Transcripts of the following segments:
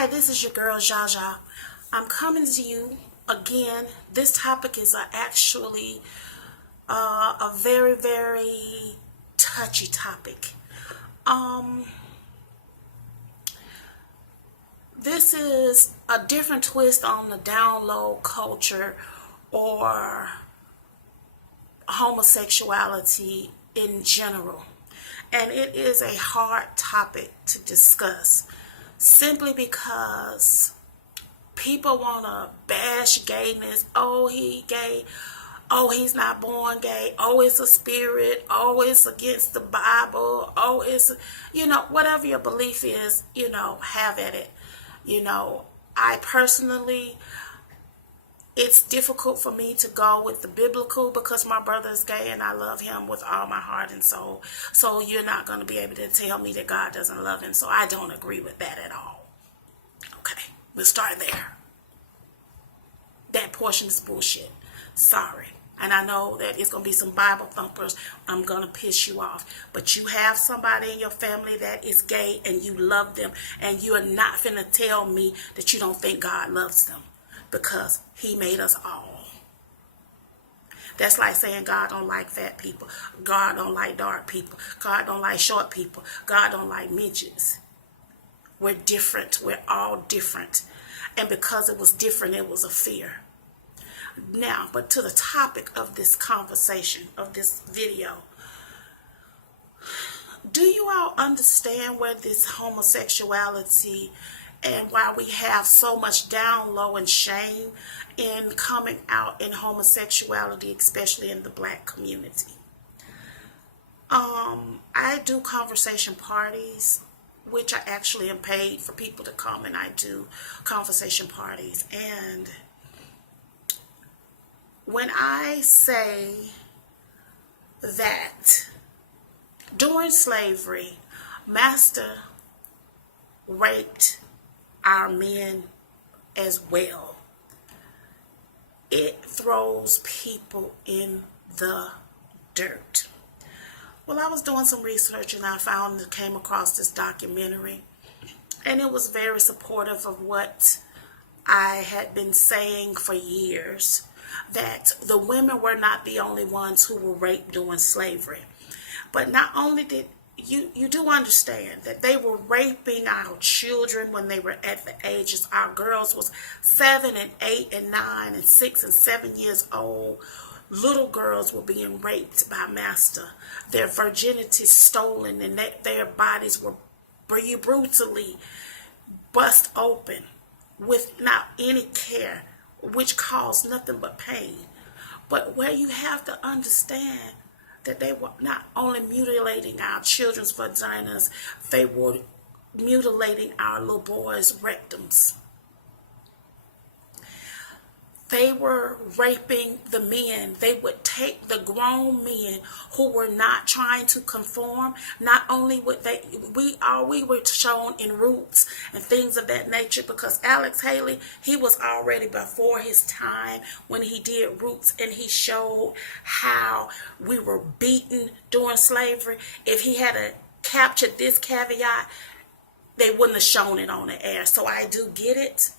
Hi, this is your girl Jaja. I'm coming to you again. This topic is actually a very, very touchy topic. Um, this is a different twist on the down low culture or homosexuality in general. And it is a hard topic to discuss simply because people want to bash gayness. Oh, he gay. Oh, he's not born gay. Oh, it's a spirit. Oh, it's against the Bible. Oh, it's, whatever your belief is, have at it. I personally, it's difficult for me to go with the biblical because my brother is gay and I love him with all my heart and soul. So you're not going to be able to tell me that God doesn't love him. So I don't agree with that at all. Okay, we'll start there. That portion is bullshit. Sorry. And I know that it's going to be some Bible thumpers. I'm going to piss you off. But you have somebody in your family that is gay and you love them. And you are not finna tell me that you don't think God loves them. Because he made us all. That's like saying God don't like fat people. God don't like dark people. God don't like short people. God don't like midgets. We're different. We're all different. And because it was different, it was a fear. Now, but to the topic of this conversation, of this video. Do you all understand where this homosexuality and why we have so much down low and shame in coming out in homosexuality, especially in the black community? I do conversation parties, which I actually am paid for people to come, and I do conversation parties. And when I say that during slavery, master raped our men as well, it throws people in the dirt. Well, I was doing some research and I came across this documentary, and it was very supportive of what I had been saying for years, that the women were not the only ones who were raped during slavery. But not only did you do understand that they were raping our children when they were at the ages. Our girls was 7 and 8 and 9 and 6 and 7 years old. Little girls were being raped by master. Their virginity stolen, and their bodies were brutally bust open without any care, which caused nothing but pain. But where you have to understand that they were not only mutilating our children's vaginas, they were mutilating our little boys' rectums. They were raping the men. They would take the grown men who were not trying to conform. Not only would we were shown in Roots and things of that nature, because Alex Haley, he was already before his time when he did Roots, and he showed how we were beaten during slavery. If he had captured this caveat, they wouldn't have shown it on the air. So I do get it.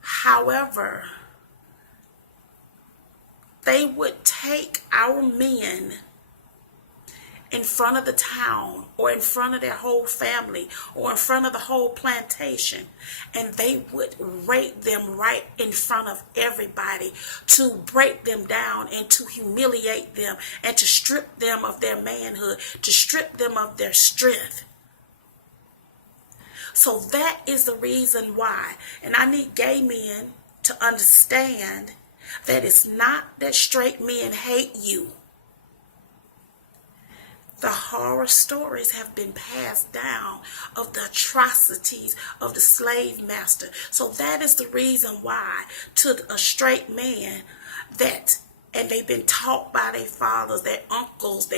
However, they would take our men in front of the town or in front of their whole family or in front of the whole plantation, and they would rape them right in front of everybody to break them down and to humiliate them and to strip them of their manhood, to strip them of their strength. So that is the reason why, and I need gay men to understand that it's not that straight men hate you. The horror stories have been passed down of the atrocities of the slave master. So that is the reason why to a straight man and they've been taught by their fathers, their uncles,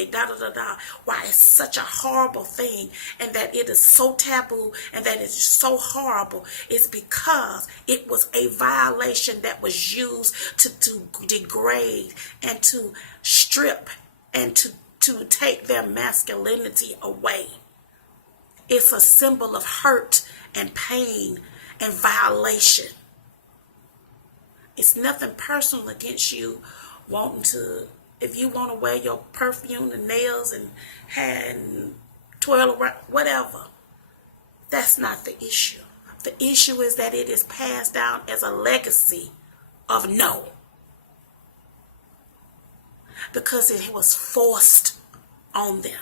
why it's such a horrible thing and that it is so taboo and that it's so horrible. It's because it was a violation that was used to degrade and to strip and to take their masculinity away. It's a symbol of hurt and pain and violation. It's nothing personal against you wanting to, if you want to wear your perfume and nails and twirl around, whatever. That's not the issue. The issue is that it is passed down as a legacy of no. Because it was forced on them.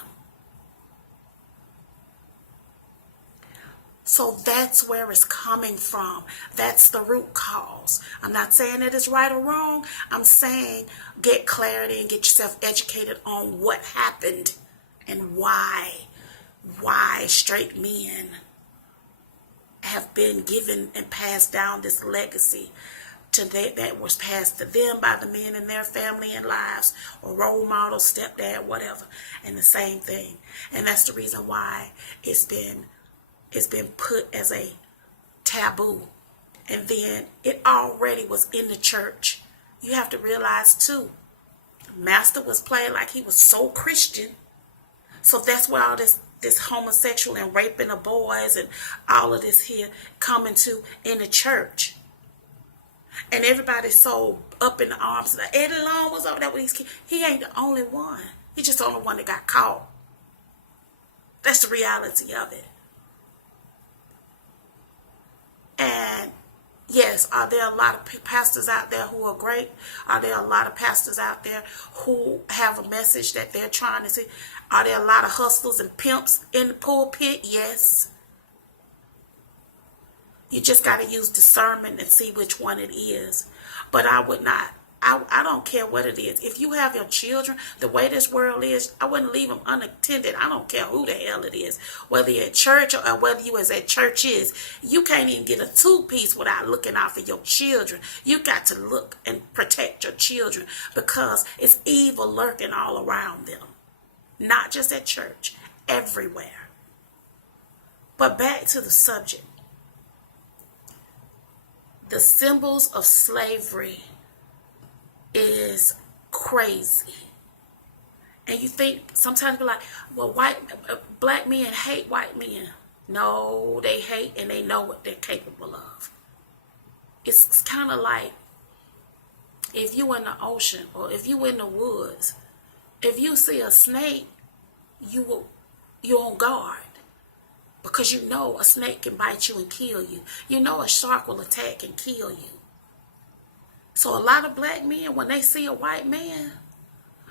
So that's where it's coming from. That's the root cause. I'm not saying it is right or wrong. I'm saying get clarity and get yourself educated on what happened and why straight men have been given and passed down this legacy that was passed to them by the men in their family and lives, or role model, stepdad, whatever, and the same thing. And that's the reason why it's been put as a taboo. And then it already was in the church. You have to realize too, Master was playing like he was so Christian. So that's where all this homosexual and raping of boys and all of this here coming to in the church. And everybody's so up in the arms. Like Eddie Long was over there with these kids. He ain't the only one. He's just the only one that got caught. That's the reality of it. And yes, are there a lot of pastors out there who are great? Are there a lot of pastors out there who have a message that they're trying to see? Are there a lot of hustlers and pimps in the pulpit? Yes. You just got to use discernment and see which one it is. But I would not. I don't care what it is. If you have your children, the way this world is, I wouldn't leave them unattended. I don't care who the hell it is. Whether you're at church or whether you as at church is. You can't even get a two-piece without looking out for your children. You got to look and protect your children because it's evil lurking all around them. Not just at church, everywhere. But back to the subject. The symbols of slavery is crazy. And you think, sometimes you're like, well, black men hate white men. No, they hate and they know what they're capable of. It's kind of like if you in the ocean or if you in the woods, if you see a snake, you're on guard. Because you know a snake can bite you and kill you. You know a shark will attack and kill you. So a lot of black men, when they see a white man,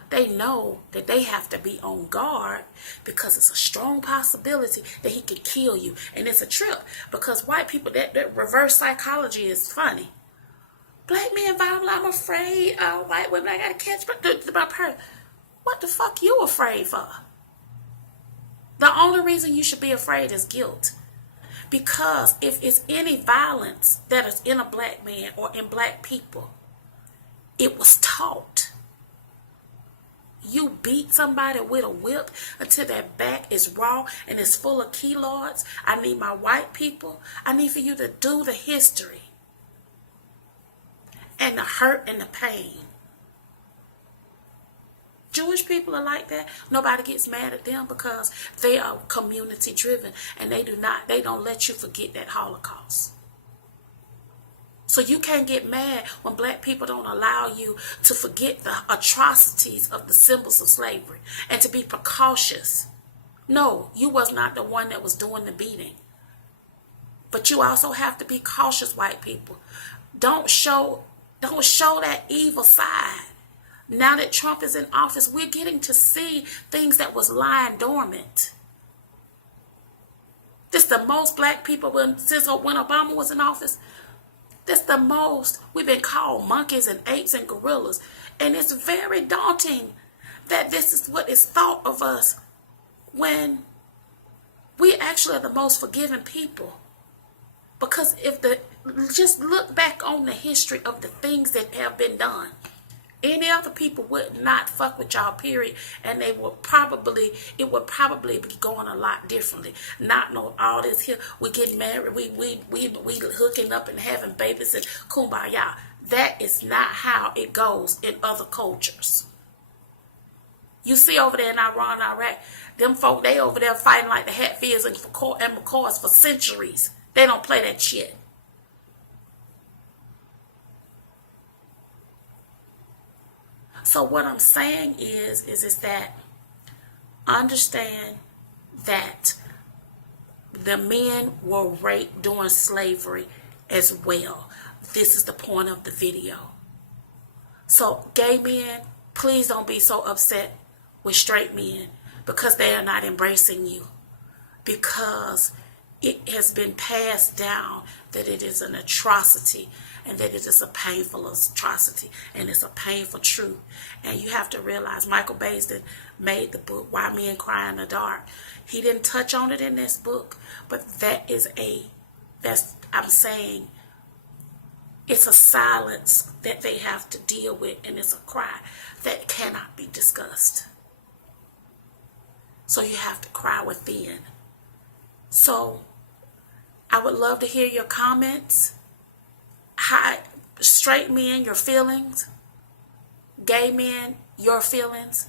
they know that they have to be on guard because it's a strong possibility that he can kill you. And it's a trip because white people, that reverse psychology is funny. Black men violent, I'm afraid. White women, I got to catch my purse. What the fuck you afraid for? The only reason you should be afraid is guilt. Because if it's any violence that is in a black man or in black people, it was taught. You beat somebody with a whip until their back is raw and it's full of keloids. I need my white people. I need for you to do the history and the hurt and the pain. Jewish people are like that. Nobody gets mad at them because they are community driven and they don't let you forget that Holocaust. So you can't get mad when black people don't allow you to forget the atrocities of the symbols of slavery and to be precautious. No, you was not the one that was doing the beating. But you also have to be cautious, white people. Don't show that evil side. Now that Trump is in office, we're getting to see things that was lying dormant. This the most black people since when Obama was in office. This the most we've been called monkeys and apes and gorillas. And it's very daunting that this is what is thought of us when we actually are the most forgiving people. Because just look back on the history of the things that have been done. Any other people would not fuck with y'all, period, and it would probably be going a lot differently. Not know all this here. We getting married, we hooking up and having babies and kumbaya. That is not how it goes in other cultures. You see over there in Iran, Iraq, them folk, they over there fighting like the Hatfields and McCoys for centuries. They don't play that shit. So what I'm saying is that understand that the men were raped during slavery as well. This is the point of the video. So gay men, please don't be so upset with straight men because they are not embracing you. Because it has been passed down that it is an atrocity and that it is a painful atrocity and it's a painful truth. And you have to realize Michael Baisden made the book Why Men Cry in the Dark. He didn't touch on it in this book, but I'm saying it's a silence that they have to deal with, and it's a cry that cannot be discussed. So you have to cry within. So I would love to hear your comments. Hi, straight men, your feelings. Gay men, your feelings.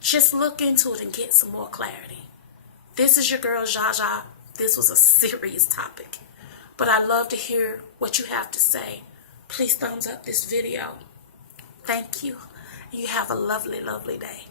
Just look into it and get some more clarity. This is your girl, Jaja. This was a serious topic, but I'd love to hear what you have to say. Please thumbs up this video. Thank you. You have a lovely, lovely day.